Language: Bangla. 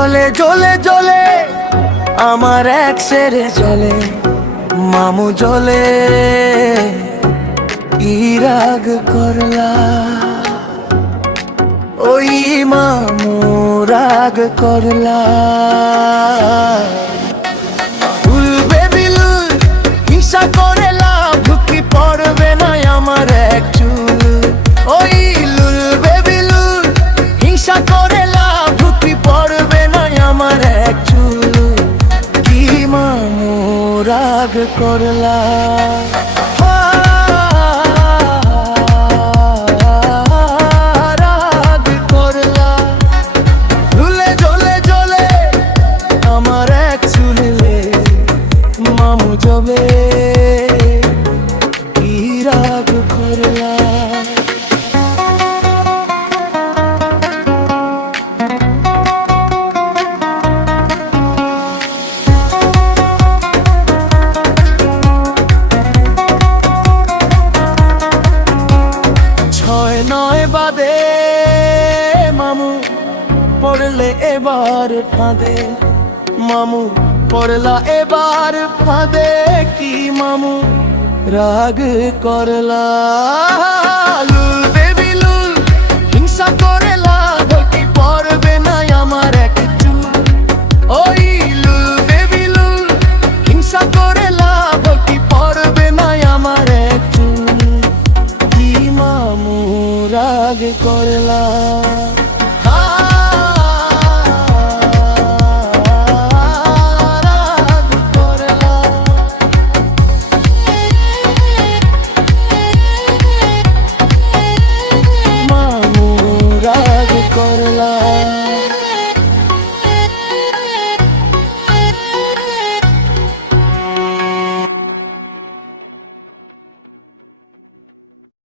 জলে জলে জলে আমার এক সেরে জলে মামু জলে কি রাগ করলা ওই মামু রাগ করলা উলবে বিলুল হিংসা করে লাভ কি পড়বে না আমার এক চুল ওই লুলবে বিলুল হিংসা করে লাভ কি পড়বে না আমার এক চুল কি মামু রাগ করলা জবে কি রাগ করলা ছয় নয় বাদে মামু পড়লে এবার ফাঁদে মামু পড়লা এবার ফাঁদে কি মামু রাগ করলা